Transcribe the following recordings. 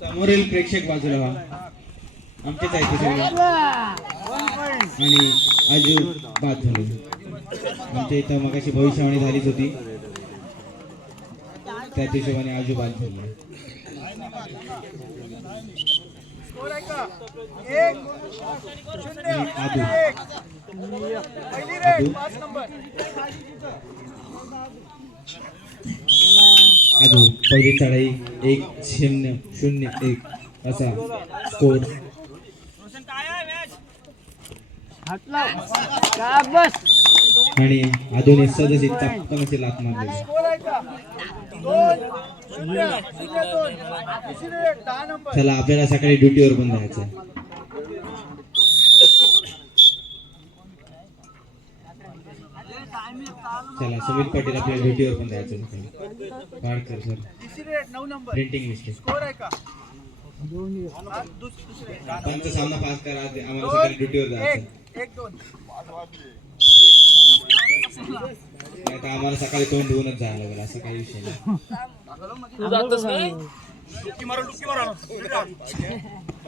समोरील प्रेक्षक बाजूला व्हा आमचेच आहे सगळे आणि आजू बाद झाले. आमच्या इथं मगाशी भविष्यवाणी झालीच होती. त्याच हिशोबाने आजू बाद झाली. एक शून्य एक पहिली रेड पाच नंबर पहिली चढाई एक शून्य शून्य एक असा स्कोर आणि आधुनिक सदस्य चपकन अशी लात मारली चला आपल्याला सकाळी ड्युटीवर पण जायचं. चला सुमित पाटील आपल्या ड्युटीवर पण जायचं प्रिंटिंग मिस्टेक पंच सामना पास करा आम्हाला. सकाळी ड्युटीवर दोन जायचं एक एक दोन. नाही तर आम्हाला सकाळी तोंड धुवूनच जायला लागेल असं काही विषय नाही.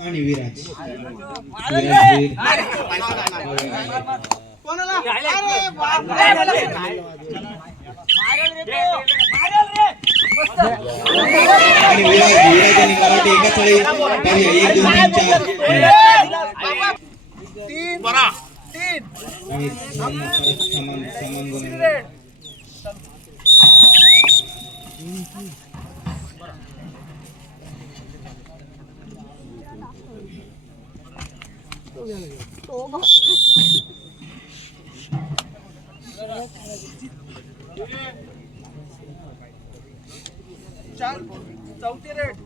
आणि विराज विराज वीर. आणि विराज विराज आणि मराठी एका चळी पाहिजे एक दोन तीन चार तीन तीन आणि समान समान समान दुसरी गुण रेड चार चौथी रेड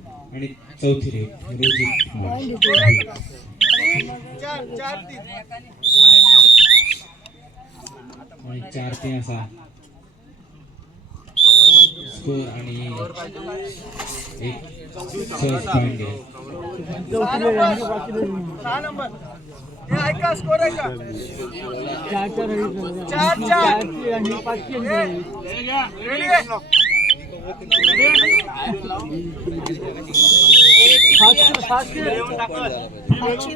आणि चार ते असा स्कोर आणि एक सहज पॉईंट ऐका स्कोर ऐका चार चार पाचशे